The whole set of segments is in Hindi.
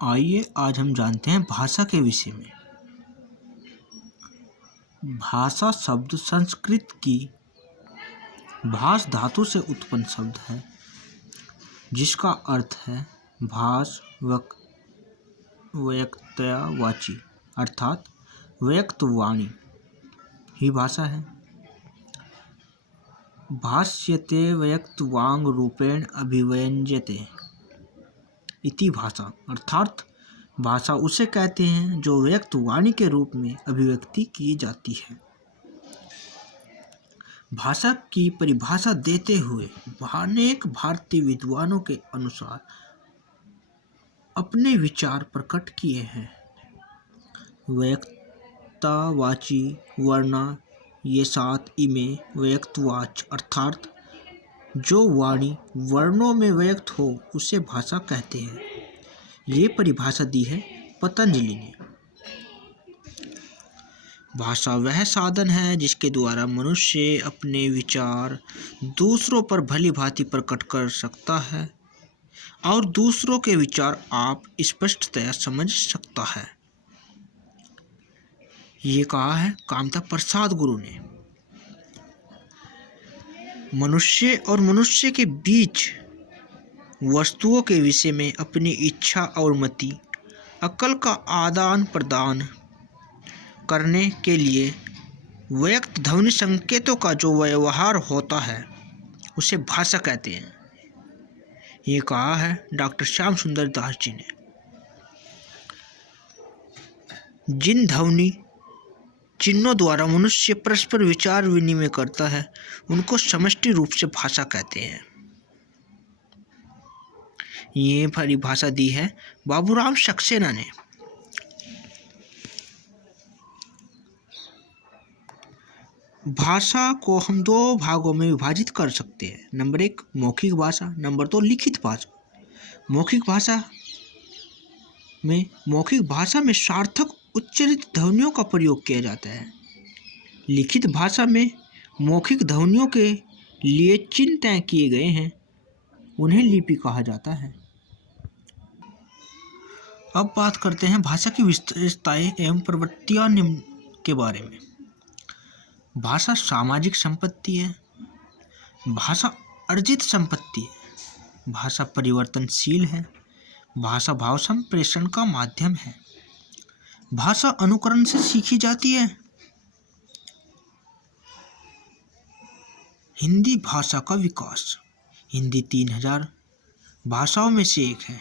आइए आज हम जानते हैं भाषा के विषय में। भाषा शब्द संस्कृत की भाष धातु से उत्पन्न शब्द है, जिसका अर्थ है भाष व्यक्तया वाची, अर्थात व्यक्त वाणी ही भाषा है। भाष्यते व्यक्त वांग रूपेण अभिव्यंजते इति भाषा, अर्थात भाषा उसे कहते हैं जो व्यक्त वाणी के रूप में अभिव्यक्ति की जाती है। भाषा की परिभाषा देते हुए अनेक भारतीय विद्वानों के अनुसार अपने विचार प्रकट किए हैं। व्यक्तवाची वर्णा ये सात इमे व्यक्तवाच, अर्थात जो वाणी वर्णों में व्यक्त हो उसे भाषा कहते हैं। ये परिभाषा दी है पतंजलि ने। भाषा वह साधन है जिसके द्वारा मनुष्य अपने विचार दूसरों पर भली भांति प्रकट कर सकता है और दूसरों के विचार आप स्पष्टतया समझ सकता है। ये कहा है कामता प्रसाद गुरु ने। मनुष्य और मनुष्य के बीच वस्तुओं के विषय में अपनी इच्छा और मति अक्ल का आदान प्रदान करने के लिए व्यक्त ध्वनि संकेतों का जो व्यवहार होता है उसे भाषा कहते हैं। ये कहा है डॉक्टर श्याम सुंदर दास जी ने। जिन ध्वनि चिन्हों द्वारा मनुष्य परस्पर विचार विनिमय करता है उनको समष्टि रूप से भाषा कहते हैं। ये परिभाषा दी है बाबूराम सक्सेना ने। भाषा को हम दो भागों में विभाजित कर सकते हैं। नंबर 1 मौखिक भाषा, नंबर 2 लिखित भाषा। मौखिक भाषा में सार्थक उच्चारित ध्वनियों का प्रयोग किया जाता है। लिखित भाषा में मौखिक ध्वनियों के लिए चिन्ह तय किए गए हैं, उन्हें लिपि कहा जाता है। अब बात करते हैं भाषा की विशेषताएं एवं प्रवृत्तियां निम्न के बारे में। भाषा सामाजिक संपत्ति है। भाषा अर्जित संपत्ति है। भाषा परिवर्तनशील है। भाषा भाव संप्रेषण का माध्यम है। भाषा अनुकरण से सीखी जाती है। हिंदी भाषा का विकास। हिंदी 3000 भाषाओं में से एक है।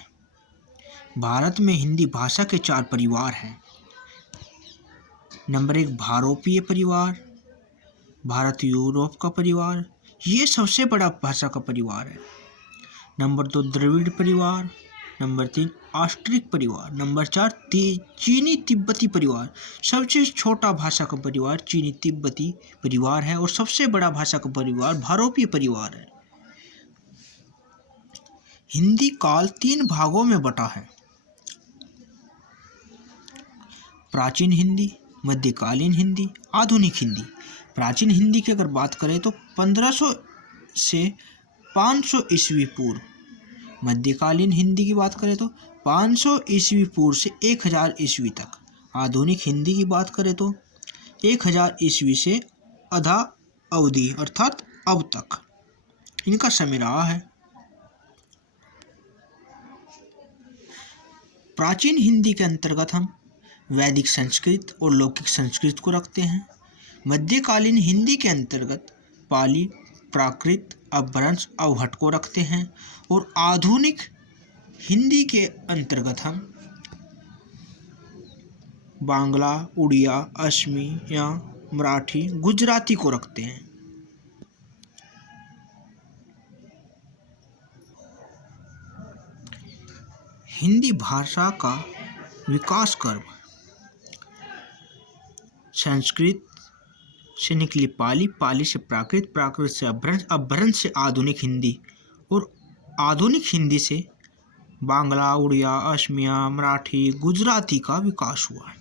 भारत में हिंदी भाषा के 4 परिवार हैं। नंबर 1 भारोपीय परिवार, भारत यूरोप का परिवार, ये सबसे बड़ा भाषा का परिवार है। नंबर 2 द्रविड़ परिवार, नंबर 3 ऑस्ट्रिक परिवार, नंबर 4 चीनी तिब्बती परिवार। सबसे छोटा भाषा का परिवार चीनी तिब्बती परिवार है और सबसे बड़ा भाषा का परिवार भारोपीय परिवार है। हिंदी काल 3 भागों में बटा है। प्राचीन हिंदी, मध्यकालीन हिंदी, आधुनिक हिंदी। प्राचीन हिंदी की अगर बात करें तो 1500 से 500 ईस्वी पूर्व। मध्यकालीन हिंदी की बात करें तो 500 ईस्वी पूर्व से 1000 ईस्वी तक। आधुनिक हिंदी की बात करें तो 1000 ईस्वी से आधा अवधि अर्थात अब तक इनका समय रहा है। प्राचीन हिंदी के अंतर्गत हम वैदिक संस्कृत और लौकिक संस्कृत को रखते हैं। मध्यकालीन हिंदी के अंतर्गत पाली, प्राकृत, अपभ्रंश, अवहट को रखते हैं और आधुनिक हिंदी के अंतर्गत हम बांग्ला, उड़िया, असमिया, मराठी, गुजराती को रखते हैं। हिंदी भाषा का विकास कर्म संस्कृत से निकली पाली, पाली से प्राकृत, प्राकृत से अपभ्रंश, अपभ्रंश से आधुनिक हिंदी और आधुनिक हिंदी से बांग्ला, उड़िया, असमिया, मराठी, गुजराती का विकास हुआ है।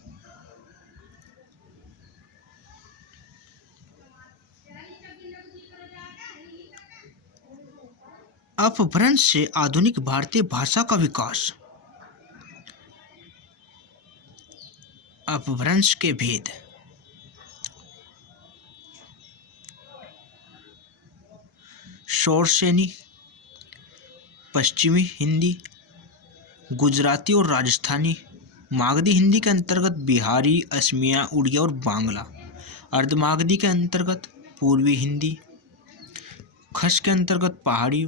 अपभ्रंश से आधुनिक भारतीय भाषा का विकास। अपभ्रंश के भेद। शौरसेनी, पश्चिमी हिंदी, गुजराती और राजस्थानी। मागधी हिंदी के अंतर्गत बिहारी, असमिया, उड़िया और बांग्ला। अर्धमागधी के अंतर्गत पूर्वी हिंदी। खस के अंतर्गत पहाड़ी।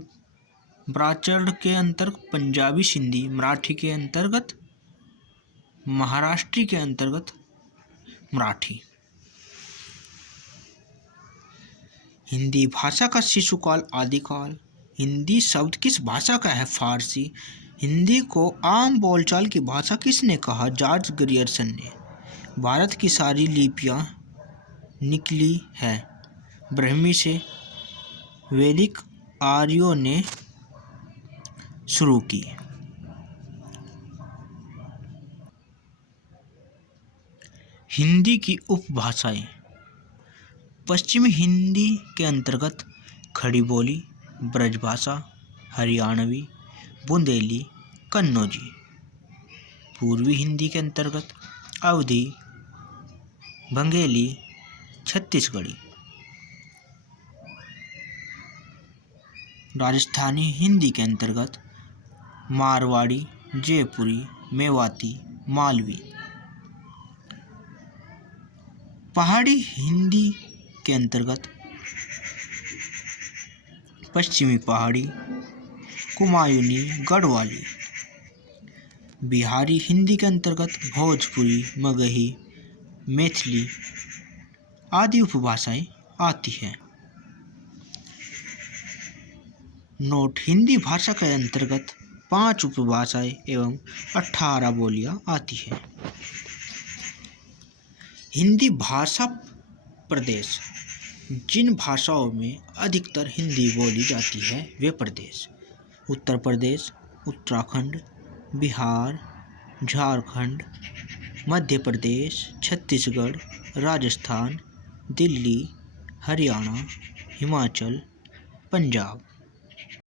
ब्राह्मण के अंतर्गत पंजाबी सिंधी। मराठी के अंतर्गत महाराष्ट्री के अंतर्गत मराठी। हिंदी भाषा का शिशुकाल, आदिकाल। हिंदी शब्द किस भाषा का है? फारसी। हिंदी को आम बोलचाल की भाषा किसने कहा? जॉर्ज ग्रियर्सन ने। भारत की सारी लिपियां निकली है ब्राह्मी से। वैदिक आर्यों ने शुरू की। हिंदी की उपभाषाएं। पश्चिमी हिंदी के अंतर्गत खड़ी बोली, ब्रजभाषा, हरियाणवी, बुंदेली, कन्नौजी। पूर्वी हिंदी के अंतर्गत अवधी, बंगेली, छत्तीसगढ़ी। राजस्थानी हिंदी के अंतर्गत मारवाड़ी, जयपुरी, मेवाती, मालवी। पहाड़ी हिंदी के अंतर्गत पश्चिमी पहाड़ी, कुमायूनी, गढ़वाली। बिहारी हिंदी के अंतर्गत भोजपुरी, मगही, मैथिली आदि उपभाषाएं आती हैं। नोट। हिंदी भाषा के अंतर्गत 5 उपभाषाएं एवं 18 बोलियां आती हैं। हिंदी भाषा प्रदेश। जिन भाषाओं में अधिकतर हिंदी बोली जाती है वे प्रदेश: उत्तर प्रदेश, उत्तराखंड, बिहार, झारखंड, मध्य प्रदेश, छत्तीसगढ़, राजस्थान, दिल्ली, हरियाणा, हिमाचल, पंजाब।